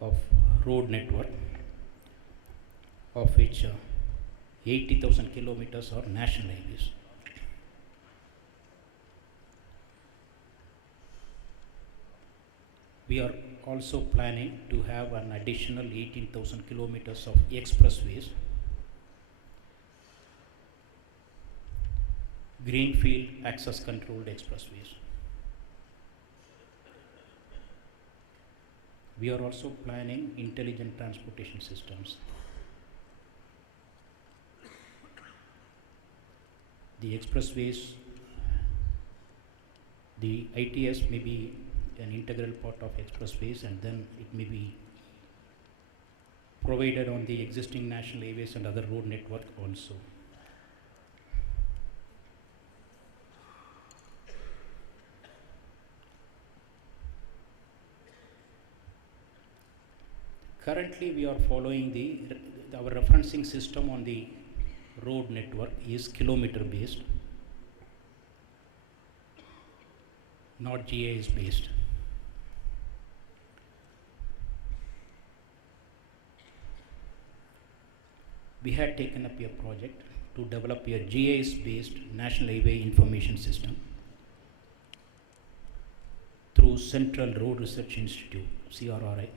of road network, of which 80,000 kilometers are national highways. We are also planning to have an additional 18,000 kilometers of expressways, greenfield access controlled expressways. We are also planning intelligent transportation systems. The expressways, the ITS may be an integral part of expressways, and then it may be provided on the existing national highways and other road network also. Currently, we are following our referencing system on the road network is kilometer based, not GIS based. We had taken up a project to develop a GIS based National Highway Information System through Central Road Research Institute, CRRI.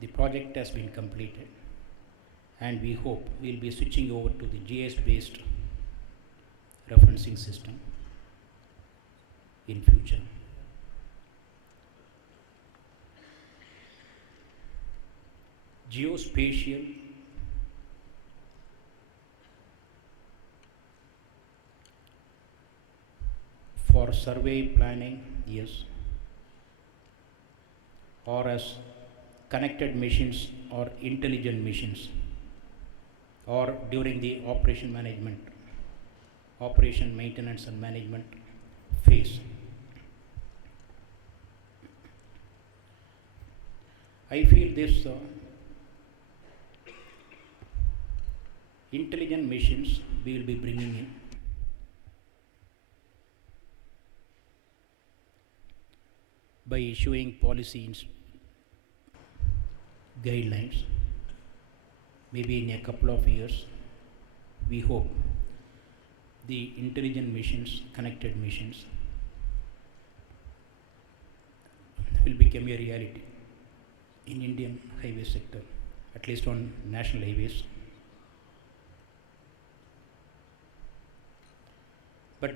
The project has been completed, and we hope we will be switching over to the GIS based referencing system in future. Geospatial for survey planning, yes, or as connected machines or intelligent machines, or during the operation maintenance and management phase. I feel this intelligent machines we will be bringing in by issuing policy guidelines. Maybe in a couple of years, we hope the intelligent machines, connected machines, will become a reality in Indian highway sector, at least on national highways. But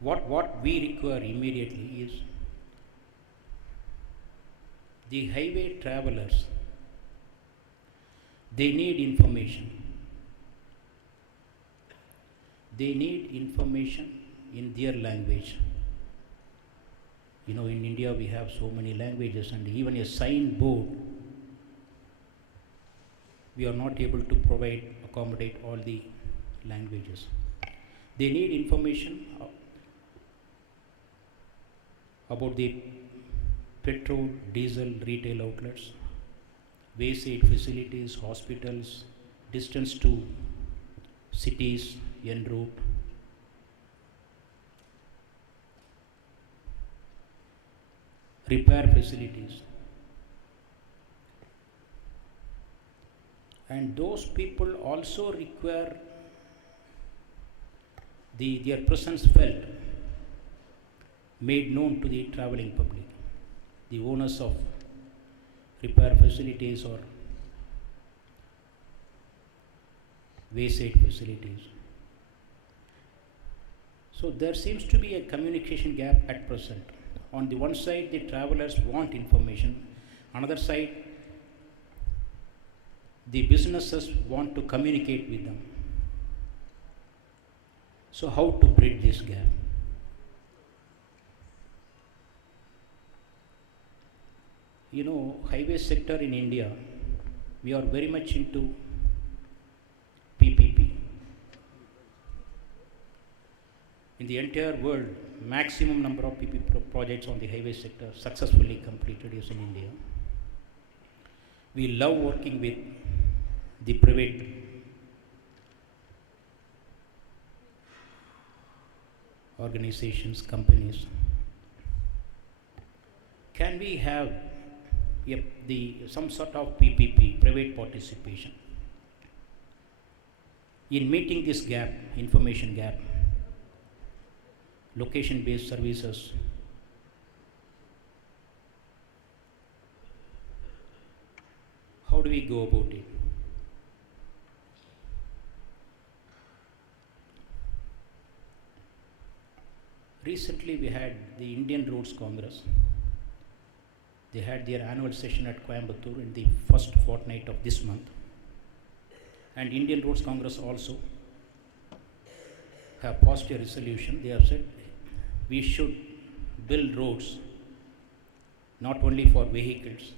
what we require immediately is the highway travelers, they need information. They need information in their language. You know, in India we have so many languages, and even a sign board, we are not able to accommodate all the languages. They need information about the petrol, diesel retail outlets, wayside facilities, hospitals, distance to cities, en route, repair facilities. And those people also require their presence felt, made known to the traveling public, the owners of repair facilities or wayside facilities. So there seems to be a communication gap at present. On the one side, the travelers want information. Another side, the businesses want to communicate with them. So how to bridge this gap? You know, highway sector in India, we are very much into PPP. In the entire world, maximum number of PPP projects on the highway sector successfully completed is in India. We love working with the private organizations, companies. Can we have some sort of PPP, private participation, in meeting this gap, information gap, location-based services? How do we go about it? Recently, we had the Indian Roads Congress. They had their annual session at Coimbatore in the first fortnight of this month. And Indian Roads Congress also have passed a resolution. They have said we should build roads not only for vehicles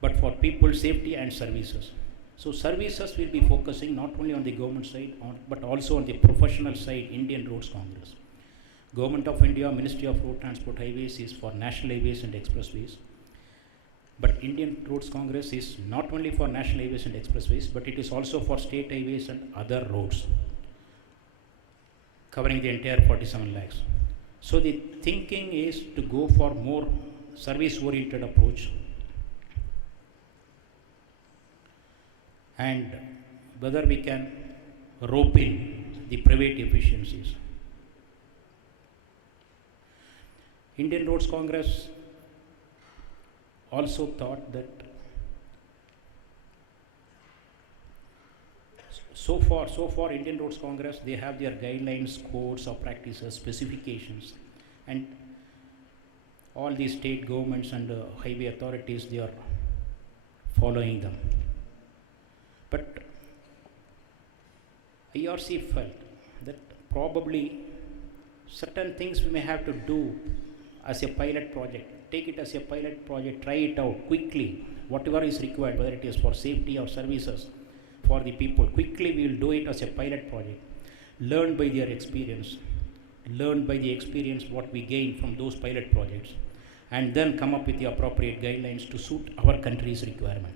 but for people's safety and services. So services will be focusing not only on the government side but also on the professional side. Indian Roads Congress. Government of India, Ministry of Road Transport Highways is for national highways and expressways. But Indian Roads Congress is not only for national highways and expressways, but it is also for state highways and other roads, covering the entire 47 lakhs. So the thinking is to go for more service-oriented approach, and whether we can rope in the private efficiencies. Indian Roads Congress also thought that so far Indian Roads Congress, they have their guidelines, codes of practices, specifications, and all the state governments and highway authorities, they are following them. But IRC felt that probably certain things we may have to do as a pilot project. Take it as a pilot project, try it out quickly, whatever is required, whether it is for safety or services for the people. Quickly we will do it as a pilot project. Learn by their experience, learn by the experience what we gain from those pilot projects, and then come up with the appropriate guidelines to suit our country's requirement.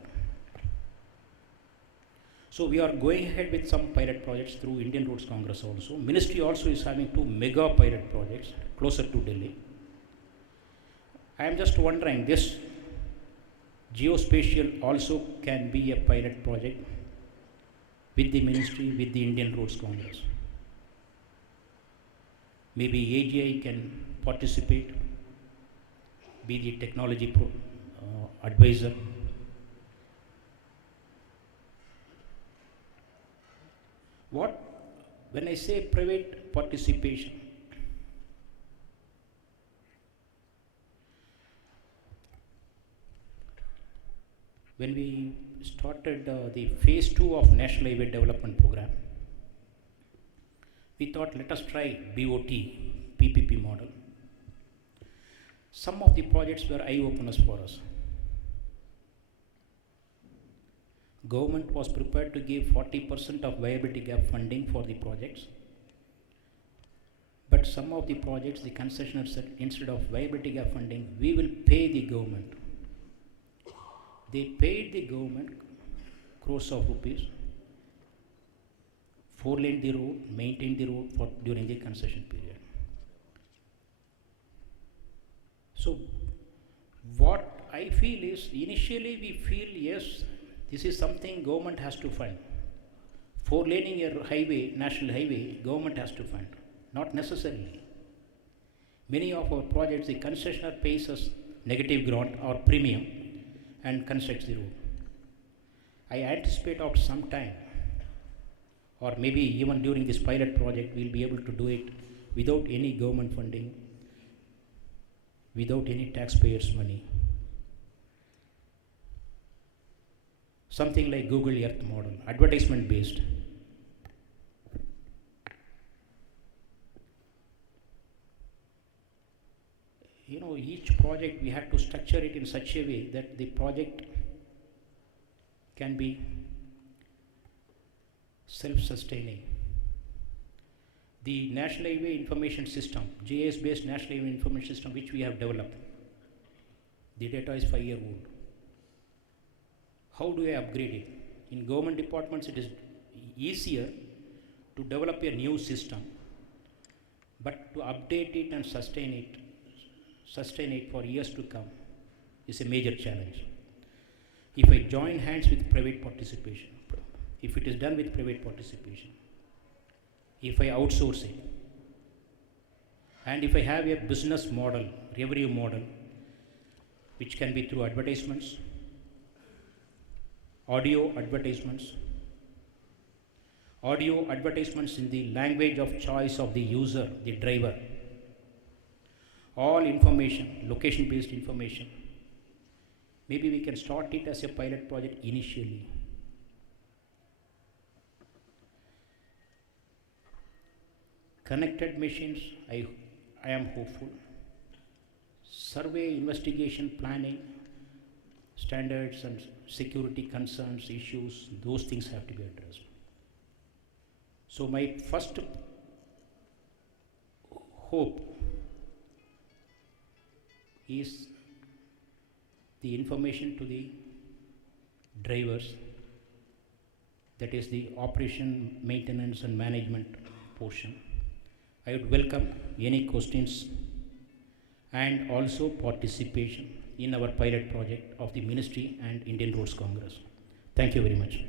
So we are going ahead with some pilot projects through Indian Roads Congress also. Ministry also is having 2 mega pilot projects closer to Delhi. I am just wondering, this Geospatial also can be a pilot project with the ministry, with the Indian Roads Congress. Maybe AGI can participate, be the technology advisor. When I say private participation, when we started the phase 2 of National Highway Development Program, we thought let us try BOT, PPP model. Some of the projects were eye-openers for us. Government was prepared to give 40% of viability gap funding for the projects. But some of the projects, the concessionaire said, instead of viability gap funding, we will pay the government. They paid the government crores of rupees, 4-lane the road, maintained the road during the concession period. So what I feel is, initially we feel, yes, this is something government has to fund. 4-laning a highway, national highway, government has to fund. Not necessarily. Many of our projects, the concessionaire pays us negative grant or premium and constructs the road. I anticipate after some time, or maybe even during this pilot project, we'll be able to do it without any government funding, without any taxpayers' money. Something like Google Earth model, advertisement based. You know, each project we have to structure it in such a way that the project can be self-sustaining. The National Highway Information System, GIS based National Highway Information System, which we have developed, the data is 5-year-old. How do I upgrade it? In government departments, it is easier to develop a new system But to update it and sustain it for years to come is a major challenge. If I join hands with private participation, if it is done with private participation, if I outsource it, and if I have a business model, revenue model, which can be through advertisements, audio advertisements in the language of choice of the user, the driver, all information, location based information. Maybe we can start it as a pilot project initially. Connected machines, I am hopeful. Survey, investigation, planning, standards and security concerns, issues, those things have to be addressed. So my first hope is the information to the drivers, that is the operation, maintenance and management portion. I would welcome any questions and also participation in our pilot project of the Ministry and Indian Roads Congress. Thank you very much.